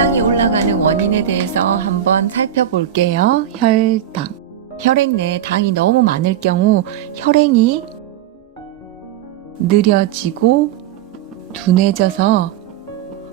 혈당이 올라가는 원인에 대해서 한번 살펴볼게요. 혈당. 혈액 내에 당이 너무 많을 경우 혈행이 느려지고 둔해져서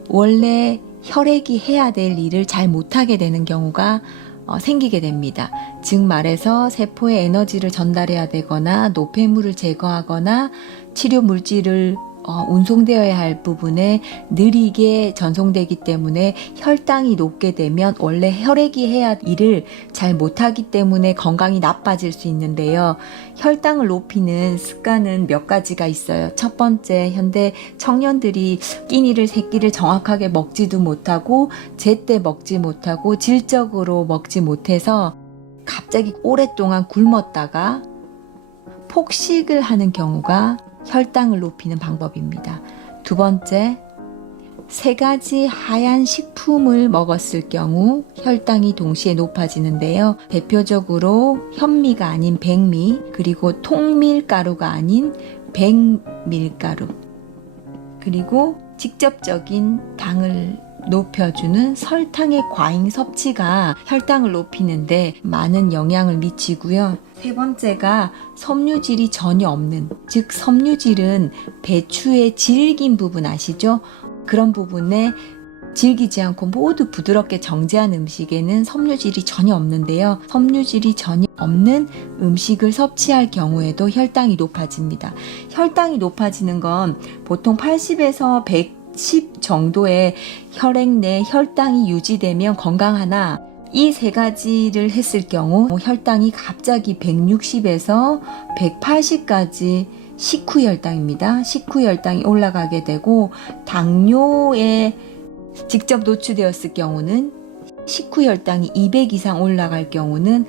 원래 혈액이 해야 될 일을 잘 못하게 되는 경우가 어, 생기게 됩니다. 즉 말해서 세포에 에너지를 전달해야 되거나 노폐물을 제거하거나 치료 물질을 어, 운송되어야 할 부분에 느리게 전송되기 때문에 혈당이 높게 되면 원래 혈액이 해야 할 일을 잘 못하기 때문에 건강이 나빠질 수 있는데요. 혈당을 높이는 습관은 몇 가지가 있어요. 첫 번째, 현대 청년들이 끼니를 세 끼를 정확하게 먹지도 못하고 제때 먹지 못하고 질적으로 먹지 못해서 갑자기 오랫동안 굶었다가 폭식을 하는 경우가 혈당을 높이는 방법입니다. 두 번째, 세 가지 하얀 식품을 먹었을 경우 혈당이 동시에 높아지는데요. 대표적으로 현미가 아닌 백미, 그리고 통밀가루가 아닌 백밀가루, 그리고 직접적인 당을 높여주는 설탕의 과잉 섭취가 혈당을 높이는데 많은 영향을 미치고요. 세 번째가 섬유질이 전혀 없는, 즉 섬유질은 배추의 질긴 부분 아시죠? 그런 부분에 질기지 않고 모두 부드럽게 정제한 음식에는 섬유질이 전혀 없는데요. 섬유질이 전혀 없는 음식을 섭취할 경우에도 혈당이 높아집니다. 혈당이 높아지는 건 보통 80에서 110 정도의 혈액 내 혈당이 유지되면 건강하나 이 세 가지를 했을 경우 혈당이 갑자기 160에서 180까지 식후 혈당입니다. 식후 혈당이 올라가게 되고 당뇨에 직접 노출되었을 경우는 식후 혈당이 200 이상 올라갈 경우는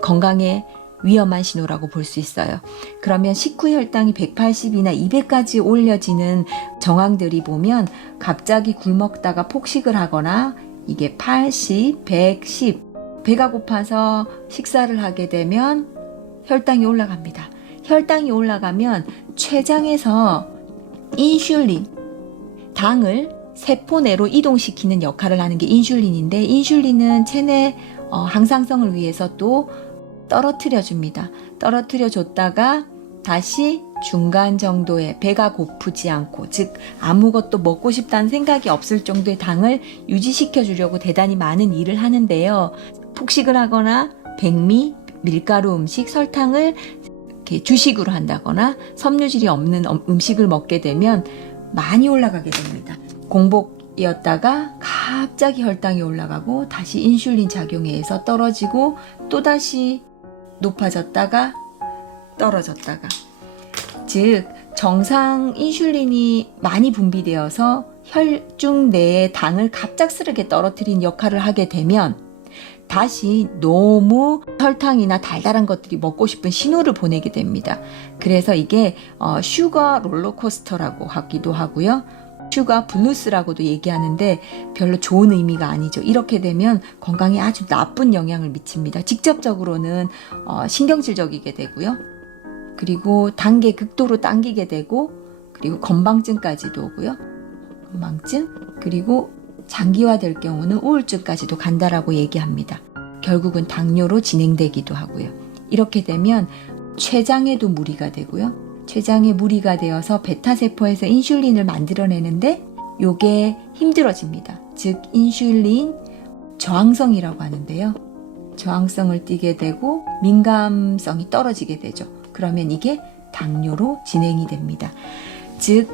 건강에 위험한 신호라고 볼 수 있어요. 그러면 식후 혈당이 180이나 200까지 올려지는 정황들이 보면 갑자기 굶먹다가 폭식을 하거나 이게 80, 110 배가 고파서 식사를 하게 되면 혈당이 올라갑니다. 혈당이 올라가면 췌장에서 인슐린 당을 세포 내로 이동시키는 역할을 하는 게 인슐린인데 인슐린은 체내 어, 항상성을 위해서 또 떨어뜨려 줍니다. 떨어뜨려 줬다가 다시 중간 정도의 배가 고프지 않고 즉 아무것도 먹고 싶다는 생각이 없을 정도의 당을 유지시켜 주려고 대단히 많은 일을 하는데요. 폭식을 하거나 백미, 밀가루 음식, 설탕을 이렇게 주식으로 한다거나 섬유질이 없는 음- 음식을 먹게 되면 많이 올라가게 됩니다. 공복이었다가 갑자기 혈당이 올라가고 다시 인슐린 작용에 의해서 떨어지고 또다시 높아졌다가 떨어졌다가 즉 정상 인슐린이 많이 분비되어서 혈중 내의 당을 갑작스럽게 떨어뜨린 역할을 하게 되면 다시 너무 설탕이나 달달한 것들이 먹고 싶은 신호를 보내게 됩니다. 그래서 이게 어, 슈거 롤러코스터라고 하기도 하고요. 슈가 블루스라고도 얘기하는데 별로 좋은 의미가 아니죠. 이렇게 되면 건강에 아주 나쁜 영향을 미칩니다. 직접적으로는 어, 신경질적이게 되고요. 그리고 단계 극도로 당기게 되고 그리고 건방증까지도 오고요. 건방증 그리고 장기화될 경우는 우울증까지도 간다라고 얘기합니다. 결국은 당뇨로 진행되기도 하고요. 이렇게 되면 췌장에도 무리가 되고요. 췌장에 무리가 되어서 베타 세포에서 인슐린을 만들어내는데 요게 힘들어집니다. 즉 인슐린 저항성이라고 하는데요. 저항성을 띠게 되고 민감성이 떨어지게 되죠. 그러면 이게 당뇨로 진행이 됩니다. 즉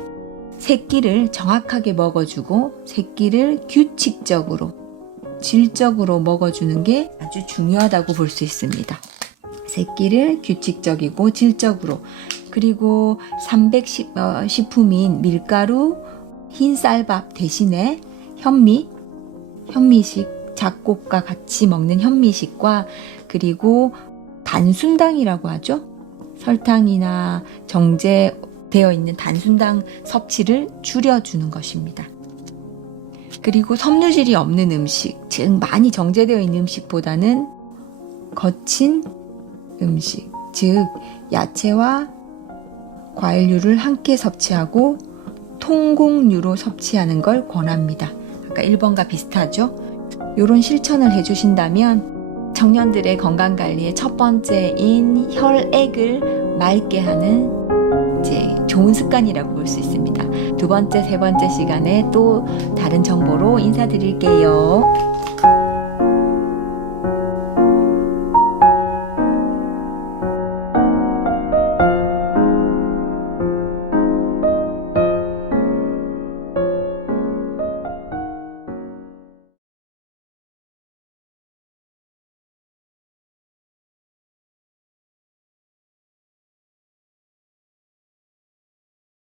새끼를 정확하게 먹어주고 새끼를 규칙적으로 질적으로 먹어주는 게 아주 중요하다고 볼 수 있습니다. 새끼를 규칙적이고 질적으로 그리고 300 어, 식품인 밀가루, 흰 쌀밥 대신에 현미, 현미식 잡곡과 같이 먹는 현미식과 그리고 단순당이라고 하죠. 설탕이나 정제되어 있는 단순당 섭취를 줄여주는 것입니다. 그리고 섬유질이 없는 음식, 즉 많이 정제되어 있는 음식보다는 거친 음식, 즉 야채와 과일류를 함께 섭취하고 통곡류로 섭취하는 걸 권합니다. 아까 1번과 비슷하죠? 이런 실천을 해주신다면 청년들의 건강 관리의 첫 번째인 혈액을 맑게 하는 이제 좋은 습관이라고 볼 수 있습니다. 두 번째, 세 번째 시간에 또 다른 정보로 인사드릴게요.